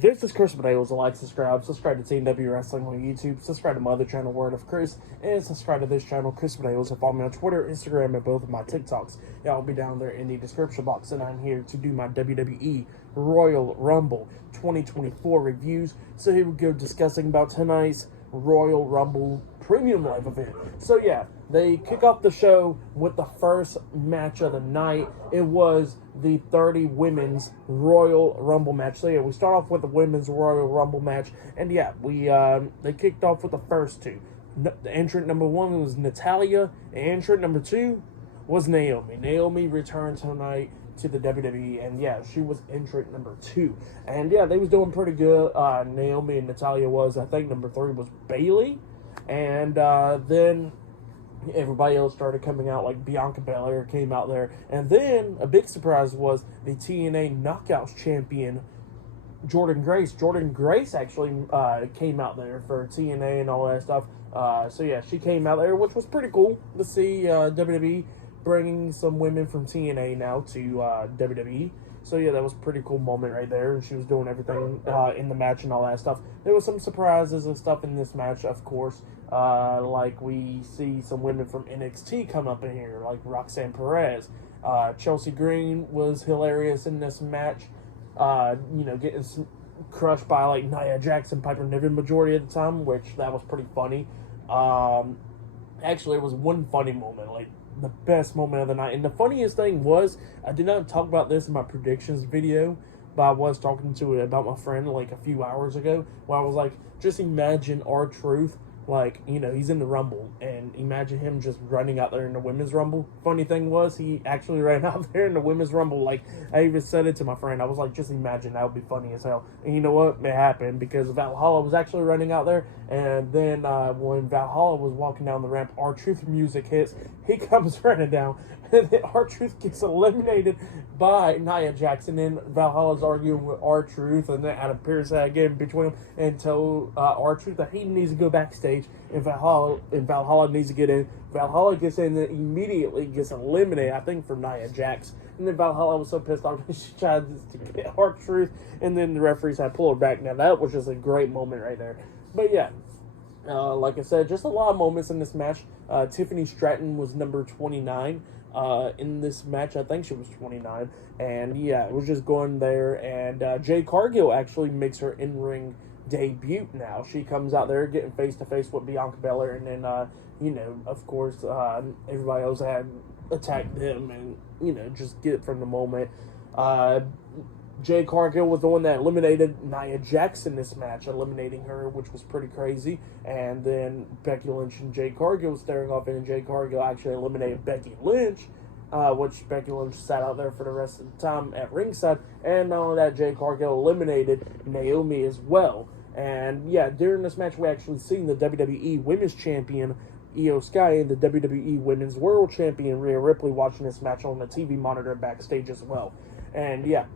This is Chris Bedales. Like, subscribe to TNW Wrestling on YouTube, subscribe to my other channel, Word of Chris, and subscribe to this channel, Chris Bedales, and follow me on Twitter, Instagram, and both of my TikToks. Yeah, I'll be down there in the description box, and I'm here to do my WWE Royal Rumble 2024 reviews. So here we go, discussing about tonight's Royal Rumble Premium Live event. So yeah, they kick off the show with the first match of the night. It was the 30 Women's Royal Rumble match. So yeah, we start off with the Women's Royal Rumble match, and yeah, they kicked off with the first two. The entrant number one was Natalya, and entrant number two was Naomi. Naomi returned tonight to the WWE, and yeah, she was entrant number two, and yeah, they was doing pretty good. Naomi and Natalya was, I think number three was Bayley, and then everybody else started coming out, like Bianca Belair came out there, and then a big surprise was the TNA Knockouts champion Jordynne Grace. Jordynne Grace actually came out there for TNA and all that stuff. So yeah, she came out there, which was pretty cool to see WWE bringing some women from TNA now to WWE. So yeah, that was a pretty cool moment right there. And she was doing everything in the match and all that stuff. There was some surprises and stuff in this match, of course. Like we see some women from NXT come up in here, like Roxanne Perez. Chelsea Green was hilarious in this match. Getting crushed by like Nia Jackson, Piper Niven majority of the time, which that was pretty funny. Actually, it was one funny moment, like the best moment of the night. And the funniest thing was, I did not talk about this in my predictions video, but I was talking to it about my friend like a few hours ago, where I was like, just imagine R-Truth, like, he's in the Rumble, and imagine him just running out there in the Women's Rumble. Funny thing was, he actually ran out there in the Women's Rumble. Like, I even said it to my friend. I was like, just imagine, that would be funny as hell. And you know what? It happened, because Valhalla was actually running out there, and then when Valhalla was walking down the ramp, R-Truth music hits, he comes running down, and then R-Truth gets eliminated by Nia Jackson, and Valhalla's arguing with R-Truth, and then Adam Pearce had get in between them and told R-Truth that he needs to go backstage, and Valhalla needs to get in. Valhalla gets in and immediately gets eliminated, I think, for Nia Jax. And then Valhalla was so pissed off that she tried to get R-Truth, and then the referees had to pull her back. Now, that was just a great moment right there. But yeah, like I said, just a lot of moments in this match. Tiffany Stratton was number 29 in this match. I think she was 29. And yeah, it was just going there. And Jade Cargill actually makes her in-ring debut now. She comes out there getting face-to-face with Bianca Belair. And then, of course, everybody else had attacked them and, just get it from the moment. Jade Cargill was the one that eliminated Nia Jax in this match, eliminating her, which was pretty crazy. And then Becky Lynch and Jade Cargill staring off, and Jade Cargill actually eliminated Becky Lynch, which Becky Lynch sat out there for the rest of the time at ringside. And not only that, Jade Cargill eliminated Naomi as well. And yeah, during this match, we actually seen the WWE Women's Champion Io Sky and the WWE Women's World Champion Rhea Ripley watching this match on the TV monitor backstage as well. And yeah,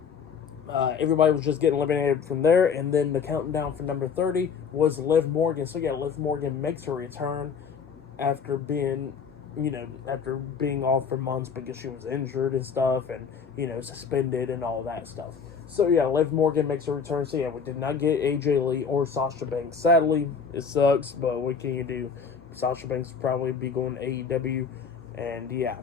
everybody was just getting eliminated from there, and then the countdown for number 30 was Liv Morgan. So yeah, Liv Morgan makes her return after being off for months because she was injured and stuff, and suspended and all that stuff. So yeah, Liv Morgan makes her return. So yeah, we did not get AJ Lee or Sasha Banks. Sadly, it sucks, but what can you do? Sasha Banks will probably be going to AEW, and yeah,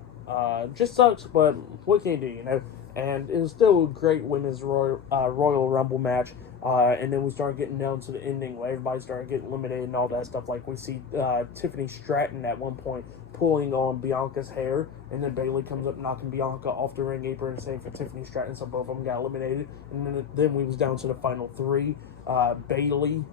just sucks, but what can you do, And it was still a great women's Royal Rumble match. And then we started getting down to the ending where everybody started getting eliminated and all that stuff. Like we see Tiffany Stratton at one point pulling on Bianca's hair. And then Bayley comes up knocking Bianca off the ring apron and saying for Tiffany Stratton. So both of them got eliminated. And then we was down to the final three. Bayley,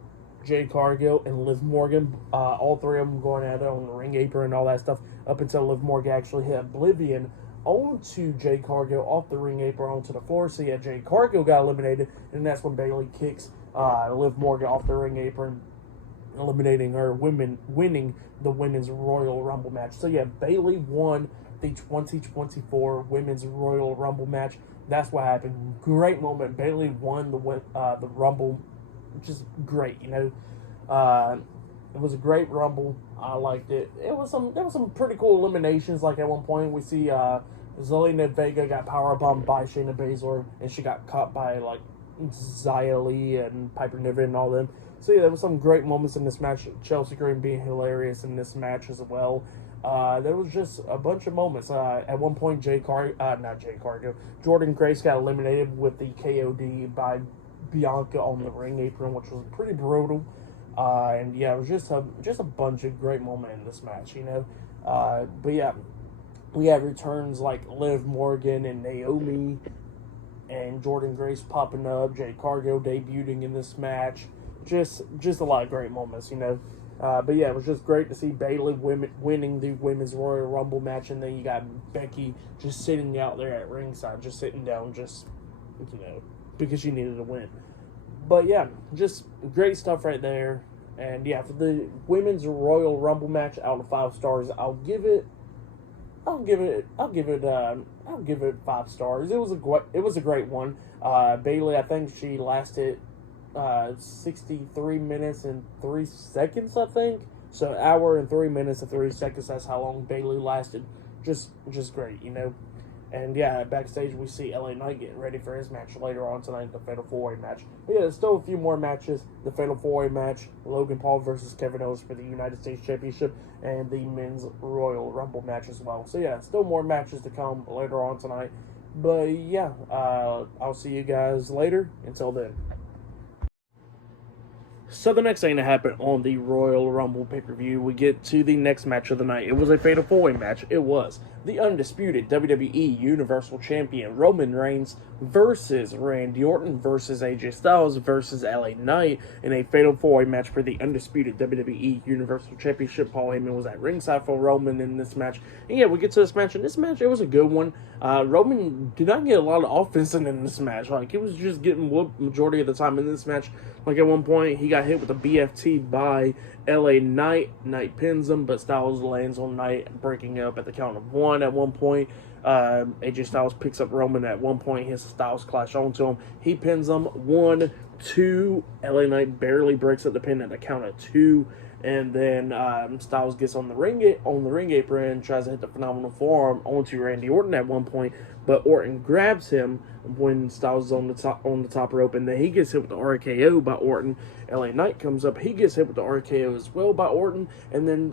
Jade Cargill, and Liv Morgan. All three of them going at it on the ring apron and all that stuff. Up until Liv Morgan actually hit Oblivion onto Jade Cargill off the ring apron onto the floor. So yeah, Jade Cargill got eliminated, and that's when Bayley kicks Liv Morgan off the ring apron, eliminating her, winning the Women's Royal Rumble match. So yeah, Bayley won the 2024 Women's Royal Rumble match. That's what happened. Great moment. Bayley won the Rumble, which is great. It was a great Rumble. I liked it. There was some pretty cool eliminations. Like at one point we see Zelina Vega got powerbombed by Shayna Baszler, and she got caught by like Xia Li and Piper Niven and all them. So yeah, there was some great moments in this match. Chelsea Green being hilarious in this match as well. There was just a bunch of moments. At one point, Jordan Grace got eliminated with the KOD by Bianca on the ring apron, which was pretty brutal. And yeah, it was just a bunch of great moments in this match, you know. But yeah, we have returns like Liv Morgan and Naomi, and Jordan Grace popping up, Jade Cargill debuting in this match. Just a lot of great moments, you know. But yeah, it was just great to see Bayley winning the Women's Royal Rumble match, and then you got Becky just sitting out there at ringside, just sitting down, just, you know, because she needed to win. But yeah, just great stuff right there. And yeah, for the Women's Royal Rumble match, out of 5 stars, I'll give it 5 stars. It was a great one. Bayley, I think she lasted 63 minutes and 3 seconds, I think. So, hour and 3 minutes and 3 seconds. That's how long Bayley lasted. Just great, you know. And yeah, backstage we see LA Knight getting ready for his match later on tonight, the Fatal 4-Way match. But yeah, there's still a few more matches. The Fatal 4-Way match, Logan Paul versus Kevin Owens for the United States Championship, and the Men's Royal Rumble match as well. So yeah, still more matches to come later on tonight. But yeah, I'll see you guys later. Until then. So the next thing to happen on the Royal Rumble pay-per-view, we get to the next match of the night. It was a Fatal 4-Way match. It was the undisputed WWE Universal Champion Roman Reigns versus Randy Orton versus AJ Styles versus LA Knight in a Fatal 4-Way match for the undisputed WWE Universal Championship. Paul Heyman was at ringside for Roman in this match. And yeah, we get to this match. In this match, it was a good one. Roman did not get a lot of offense in this match. Like, he was just getting whooped majority of the time in this match. Like, at one point, he got hit with a BFT by LA Knight. Knight pins him, but Styles lands on Knight, breaking up at the count of 1 at one point. AJ Styles picks up Roman at one point. His Styles clash onto him. He pins him 1, 2. LA Knight barely breaks up the pin at the count of 2. And then Styles gets on the ring apron and tries to hit the phenomenal forearm onto Randy Orton at one point, but Orton grabs him when Styles is on the top rope, and then he gets hit with the RKO by Orton. LA Knight comes up, he gets hit with the RKO as well by Orton, and then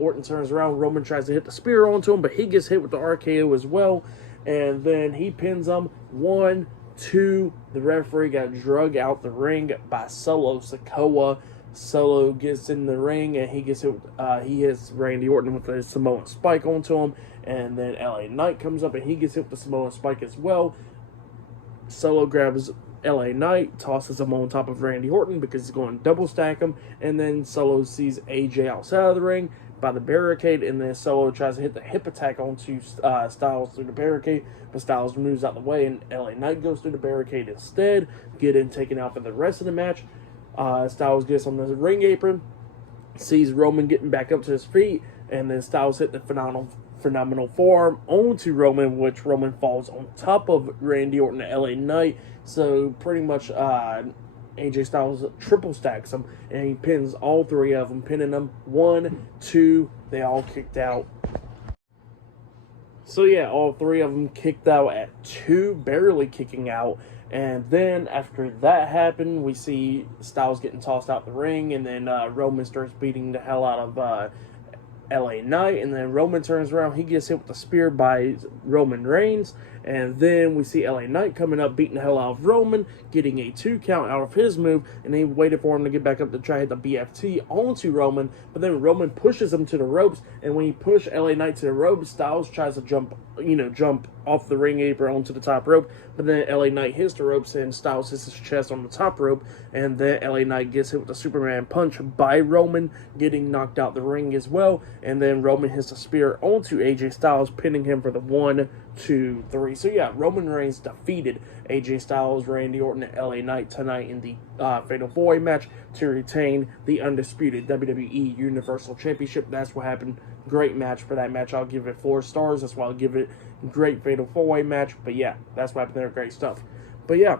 Orton turns around. Roman tries to hit the spear onto him, but he gets hit with the RKO as well, and then he pins him 1, 2. The referee got drug out the ring by Solo Sikoa. Solo gets in the ring and he hits Randy Orton with a Samoan spike onto him, and then LA Knight comes up and he gets hit with the Samoan spike as well. Solo grabs LA Knight, tosses him on top of Randy Orton because he's going to double stack him, and then Solo sees AJ outside of the ring by the barricade, and then Solo tries to hit the hip attack onto Styles through the barricade, but Styles moves out the way and LA Knight goes through the barricade instead, getting taken out for the rest of the match. Styles gets on the ring apron, sees Roman getting back up to his feet, and then Styles hit the phenomenal forearm onto Roman, which Roman falls on top of Randy Orton and LA Knight. So pretty much AJ Styles triple stacks them, and he pins all 3 of them, pinning them 1, 2. They all kicked out. So yeah, all 3 of them kicked out at 2, barely kicking out. And then after that happened, we see Styles getting tossed out the ring, and then Roman starts beating the hell out of LA Knight, and then Roman turns around, he gets hit with a spear by Roman Reigns, and then we see LA Knight coming up, beating the hell out of Roman, getting a 2 count out of his move, and he waited for him to get back up to try to hit the BFT onto Roman, but then Roman pushes him to the ropes, and when he pushed LA Knight to the ropes, Styles tries to jump off the ring apron onto the top rope, but then LA Knight hits the ropes, and Styles hits his chest on the top rope, and then LA Knight gets hit with a Superman punch by Roman, getting knocked out the ring as well, and then Roman hits a spear onto AJ Styles, pinning him for the 1, 2, 3. So yeah, Roman Reigns defeated AJ Styles, Randy Orton, and LA Knight tonight in the Fatal 4-Way match to retain the undisputed WWE Universal Championship. That's what happened. Great match for that match. I'll give it 4 stars. That's why I'll give it great Fatal 4-Way match. But yeah, that's what happened there. Great stuff. But yeah,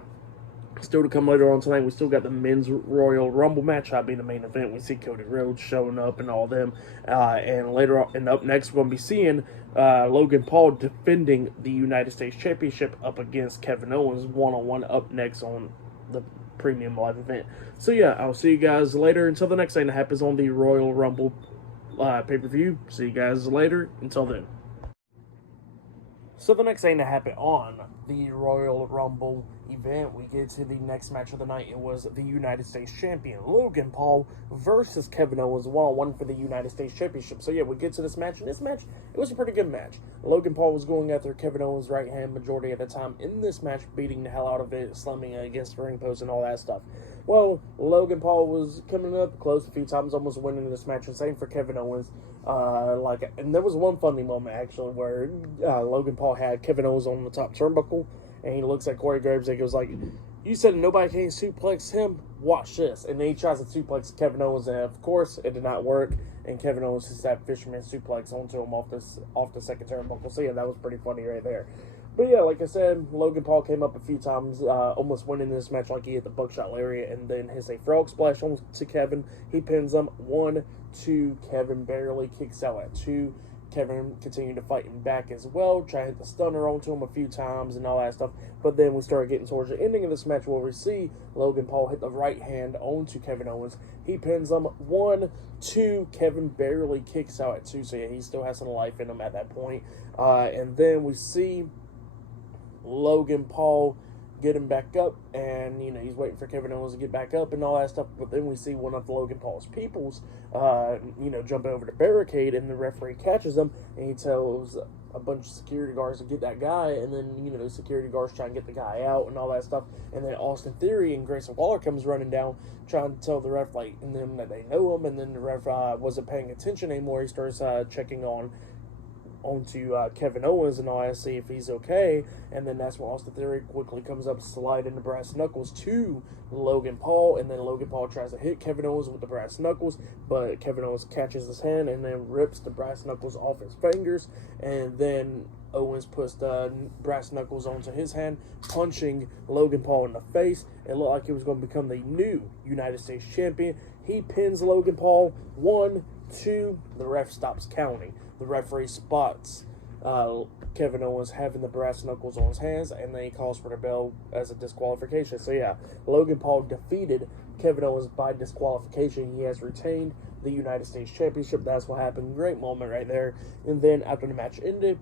still to come later on tonight, we still got the Men's Royal Rumble match. That'll be the main event. We see Cody Rhodes showing up and all them. And later on, and up next, we're going to be seeing Logan Paul defending the United States Championship up against Kevin Owens one-on-one up next on the premium live event. So yeah, I'll see you guys later. Until the next thing that happens on the Royal Rumble pay-per-view. See you guys later. Until then. So the next thing that happened on the Royal Rumble event, we get to the next match of the night. It was the United States Champion, Logan Paul, versus Kevin Owens, one-on-one for the United States Championship. So yeah, we get to this match, and this match, it was a pretty good match. Logan Paul was going after Kevin Owens' right hand majority of the time in this match, beating the hell out of it, slamming it against the ring post and all that stuff. Well, Logan Paul was coming up close a few times, almost winning this match, and same for Kevin Owens. And there was one funny moment actually where Logan Paul had Kevin Owens on the top turnbuckle, and he looks at Corey Graves and goes like, "You said nobody can suplex him? Watch this!" And then he tries to suplex Kevin Owens, and of course it did not work. And Kevin Owens just that fisherman suplex onto him off the second turnbuckle. So yeah, that was pretty funny right there. But yeah, like I said, Logan Paul came up a few times, almost winning this match like he hit the buckshot lariat, and then hits a frog splash on to Kevin. He pins him 1, 2. Kevin barely kicks out at 2. Kevin continued to fight him back as well, try to hit the stunner onto him a few times and all that stuff. But then we started getting towards the ending of this match where we see Logan Paul hit the right hand onto Kevin Owens. He pins him 1, 2. Kevin barely kicks out at 2, so yeah, he still has some life in him at that point. And then we see Logan Paul get him back up, and he's waiting for Kevin Owens to get back up and all that stuff. But then we see one of Logan Paul's peoples jumping over the barricade, and the referee catches him, and he tells a bunch of security guards to get that guy, and then the security guards try and get the guy out and all that stuff. And then Austin Theory and Grayson Waller comes running down trying to tell the ref and them that they know him, and then the ref wasn't paying attention anymore. He starts checking onto Kevin Owens and all that, see if he's okay, and then that's when Austin Theory quickly comes up, sliding the brass knuckles to Logan Paul, and then Logan Paul tries to hit Kevin Owens with the brass knuckles, but Kevin Owens catches his hand and then rips the brass knuckles off his fingers, and then Owens puts the brass knuckles onto his hand, punching Logan Paul in the face. It looked like he was going to become the new United States Champion. He pins Logan Paul 1, 2. The ref stops counting. The referee spots Kevin Owens having the brass knuckles on his hands, and then he calls for the bell as a disqualification. So yeah, Logan Paul defeated Kevin Owens by disqualification. He has retained the United States Championship. That's what happened. Great moment right there. And then after the match ended,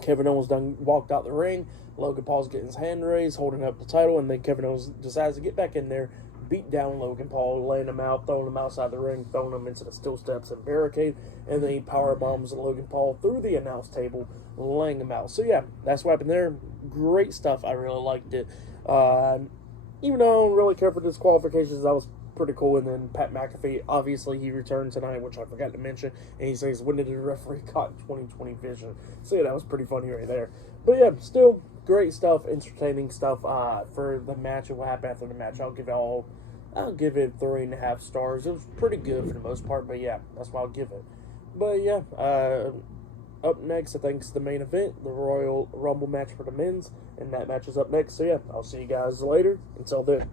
Kevin Owens walked out the ring. Logan Paul's getting his hand raised, holding up the title, and then Kevin Owens decides to get back in there, beat down Logan Paul, laying him out, throwing him outside the ring, throwing him into the steel steps and barricade, and then he power bombs Logan Paul through the announce table, laying him out. So yeah, that's what happened there. Great stuff. I really liked it. Even though I don't really care for disqualifications, that was pretty cool. And then Pat McAfee, obviously he returned tonight, which I forgot to mention, and he says, "When did the referee caught 20/20 vision?" So yeah, that was pretty funny right there. But yeah, still great stuff, entertaining stuff for the match and what happened after the match. I'll give it 3.5 stars. It was pretty good for the most part, but yeah, that's what I'll give it. But yeah, up next, I think it's the main event, the Royal Rumble match for the men's, and that match is up next. So yeah, I'll see you guys later. Until then.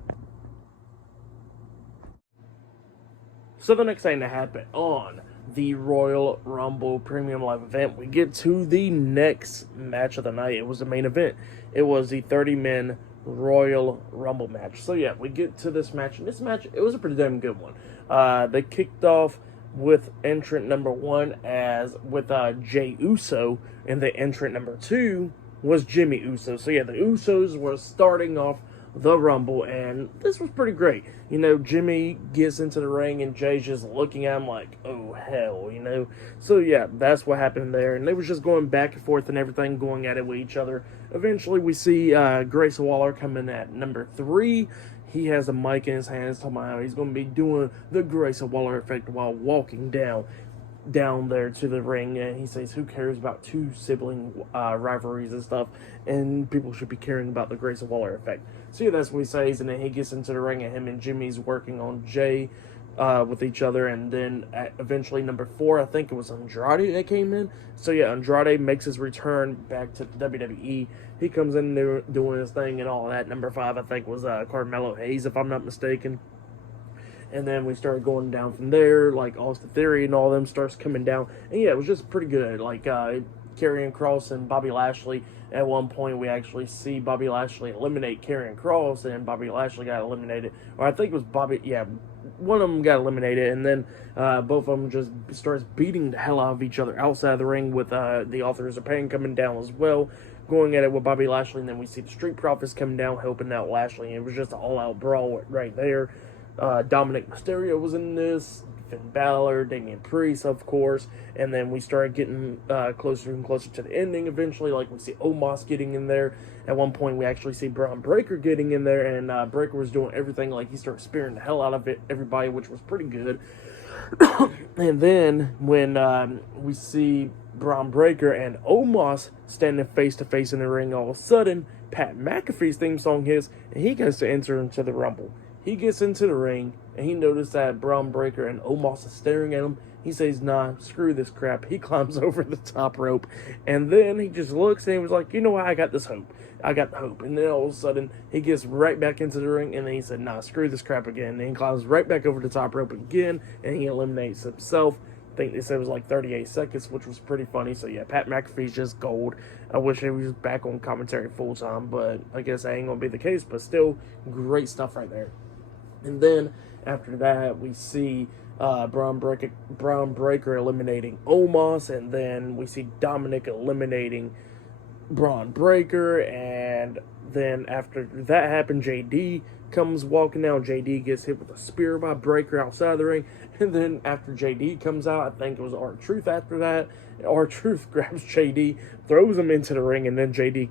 So the next thing that happened on the Royal Rumble Premium Live event, we get to the next match of the night. It was the main event. It was the 30-man Royal Rumble match. So yeah, we get to this match, and this match, it was a pretty damn good one. They kicked off with entrant number 1 with Jey Uso, and the entrant number 2 was Jimmy Uso. So yeah, the Usos were starting off the Rumble, and this was pretty great. Jimmy gets into the ring, and Jay's just looking at him like, oh, hell, So, yeah, that's what happened there, and they was just going back and forth and everything, going at it with each other. Eventually, we see Grayson Waller come in at number 3. He has a mic in his hands, talking about how he's going to be doing the Grayson Waller effect while walking down there to the ring, and he says, who cares about 2 sibling rivalries and stuff, and people should be caring about the Grayson Waller effect. So yeah, that's what he says, and then he gets into the ring, and him and Jimmy's working on Jay with each other, and then eventually number 4, I think it was Andrade that came in. So yeah, Andrade makes his return back to the WWE. He comes in there doing his thing and all that. Number 5, I think, was Carmelo Hayes, if I'm not mistaken. And then we started going down from there, like Austin Theory and all them starts coming down. And yeah, it was just pretty good. Like, Karrion Kross and Bobby Lashley. At one point, we actually see Bobby Lashley eliminate Karrion Kross, and Bobby Lashley got eliminated. Or I think it was one of them got eliminated, and then both of them just starts beating the hell out of each other outside the ring with the Authors of Pain coming down as well, going at it with Bobby Lashley, and then we see the Street Profits coming down helping out Lashley, and it was just an all-out brawl right there. Dominic Mysterio was in this, Finn Balor, Damian Priest, of course, and then we started getting closer and closer to the ending eventually. Like, we see Omos getting in there. At one point, we actually see Braun Breaker getting in there, and Breaker was doing everything. Like, he started spearing the hell out of everybody, which was pretty good. And then, when we see Braun Breaker and Omos standing face-to-face in the ring, all of a sudden, Pat McAfee's theme song hits, and he gets to enter into the Rumble. He gets into the ring, and he noticed that Braun Breaker and Omos are staring at him. He says, nah, screw this crap. He climbs over the top rope, and then he just looks, and he was like, you know what, I got this hope. I got the hope. And then all of a sudden, he gets right back into the ring, and then he said, nah, screw this crap again. And then he climbs right back over the top rope again, and he eliminates himself. I think they said it was like 38 seconds, which was pretty funny. So, yeah, Pat McAfee's just gold. I wish he was back on commentary full-time, but I guess that ain't going to be the case. But still, great stuff right there. And then, after that, we see Braun Breaker eliminating Omos, and then we see Dominic eliminating Braun Breaker, and then after that happened, JD comes walking down. JD gets hit with a spear by Breaker outside the ring, and then after JD comes out, I think it was R-Truth after that, R-Truth grabs JD, throws him into the ring, and then JD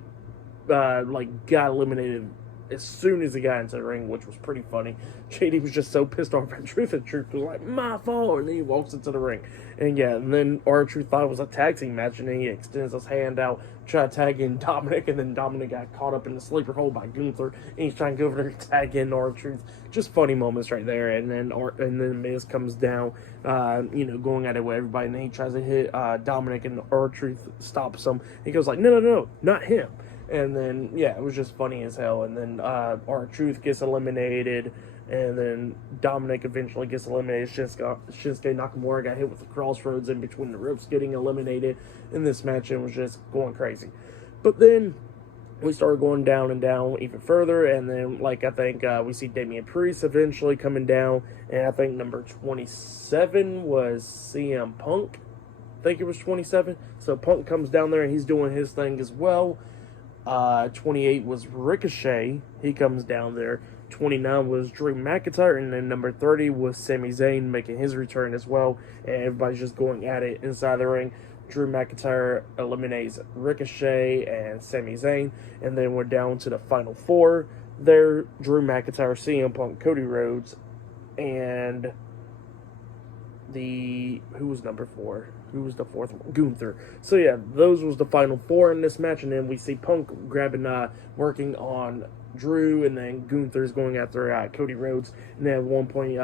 got eliminated as soon as he got into the ring, which was pretty funny. JD was just so pissed off at Truth, and Truth was like, my fault, and then he walks into the ring. And yeah, and then R-Truth thought it was a tag team match, and then he extends his hand out, try to tag in Dominic, and then Dominic got caught up in the sleeper hold by Gunther, and he's trying to go over there and tag in R-Truth. Just funny moments right there. And then Miz comes down, going at it with everybody, and then he tries to hit Dominic, and R-Truth stops him. He goes like, no, not him. And then, yeah, it was just funny as hell. And then R-Truth gets eliminated. And then Dominic eventually gets eliminated. Shinsuke Nakamura got hit with the crossroads in between the ropes, getting eliminated in this match, and was just going crazy. But then we started going down and down even further. And then, I think we see Damian Priest eventually coming down. And I think number 27 was CM Punk. I think it was 27. So Punk comes down there, and he's doing his thing as well. 28 was Ricochet. He comes down there. 29 was Drew McIntyre, and then number 30 was Sami Zayn making his return as well. And everybody's just going at it inside the ring. Drew McIntyre eliminates Ricochet and Sami Zayn, and then we're down to the final four. There, Drew McIntyre, CM Punk, Cody Rhodes, and who was number 4? Who was the fourth one? Gunther. So yeah, those was the final four in this match, and then we see Punk working on Drew, and then Gunther's going after Cody Rhodes, and then at one point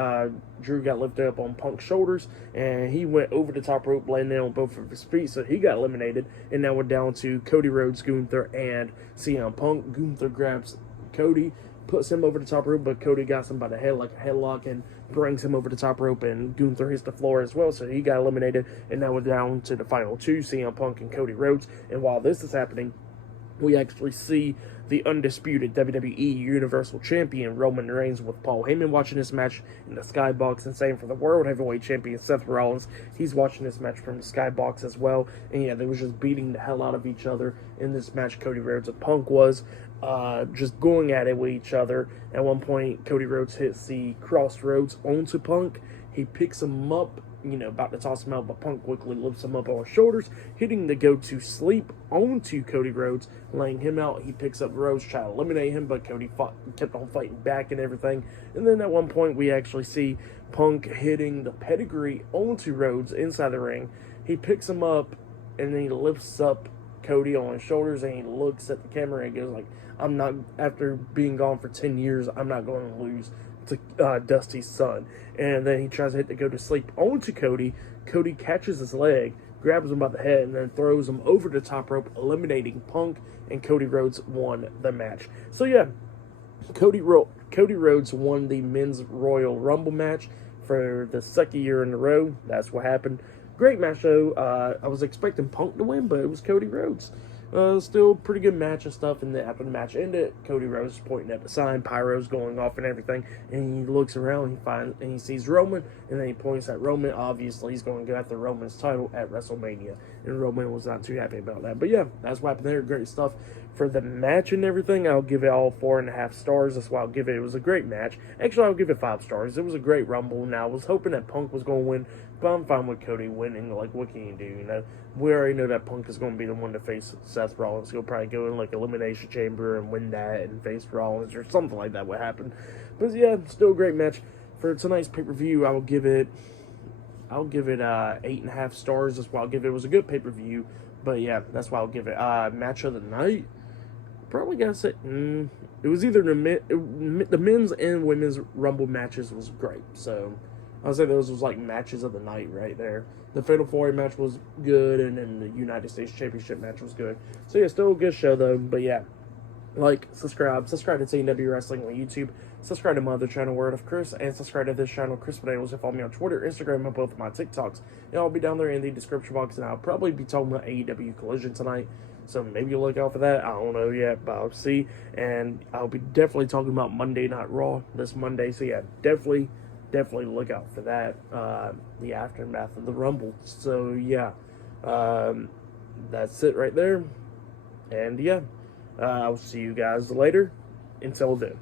Drew got lifted up on Punk's shoulders, and he went over the top rope, landing on both of his feet, so he got eliminated, and now we're down to Cody Rhodes, Gunther, and CM Punk. Gunther grabs Cody, puts him over the top rope, but Cody got him by the head like a headlock and brings him over the top rope, and Gunther hits the floor as well, so he got eliminated, and now we're down to the final two, CM Punk and Cody Rhodes. And while this is happening, we actually see the undisputed WWE Universal Champion Roman Reigns with Paul Heyman watching this match in the skybox, and same for the World Heavyweight Champion Seth Rollins. He's watching this match from the skybox as well. And yeah, they were just beating the hell out of each other in this match. Cody Rhodes and Punk was just going at it with each other. At one point, Cody Rhodes hits the crossroads onto Punk. He picks him up, about to toss him out, but Punk quickly lifts him up on his shoulders, hitting the go-to-sleep onto Cody Rhodes, laying him out. He picks up Rhodes, trying to eliminate him, but Cody kept on fighting back and everything. And then at one point, we actually see Punk hitting the pedigree onto Rhodes inside the ring. He picks him up, and then he lifts up Cody on his shoulders, and he looks at the camera and goes like, after being gone for 10 years, I'm not going to lose to Dusty's son. And then he tries to hit the go-to-sleep onto Cody. Cody catches his leg, grabs him by the head, and then throws him over the top rope, eliminating Punk, and Cody Rhodes won the match. So yeah, Cody Rhodes won the Men's Royal Rumble match for the second year in a row. That's what happened. great match though. I was expecting Punk to win, but it was Cody Rhodes. Still pretty good match and stuff. And then after the match ended, Cody Rhodes is pointing at the sign, pyro's going off and everything. And he looks around, and he sees Roman, and then he points at Roman. Obviously, he's going to go after Roman's title at WrestleMania, and Roman was not too happy about that. But yeah, that's what happened there. Great stuff for the match and everything. I'll give it all 4.5 stars. That's why I'll give it. It was a great match. Actually, I'll give it 5 stars. It was a great Rumble. Now I was hoping that Punk was going to win, but I'm fine with Cody winning. Like, what can you do? You know, we already know that Punk is going to be the one to face Seth Rollins. He'll probably go in like Elimination Chamber and win that and face Rollins or something like that would happen. But yeah, still a great match for tonight's pay-per-view. I'll give it 8.5 stars. That's why I'll give it. It was a good pay-per-view. But yeah, that's why I'll give it. Match of the night. Probably gotta say, it was either the men's and women's Rumble matches was great. So I'll say those was like matches of the night right there. The Fatal 4-Way match was good, and then the United States Championship match was good. So yeah, still a good show though. But yeah, like, subscribe to TW Wrestling on YouTube. Subscribe to my other channel, Word of Chris, and subscribe to this channel, Chris Potatoes, and follow me on Twitter, Instagram, and both of my TikToks. And I'll be down there in the description box, and I'll probably be talking about AEW Collision tonight. So maybe you'll look out for that. I don't know yet, but I'll see. And I'll be definitely talking about Monday Night Raw this Monday. So yeah, definitely look out for that. The aftermath of the Rumble. So yeah, that's it right there. And yeah, I'll see you guys later. Until then.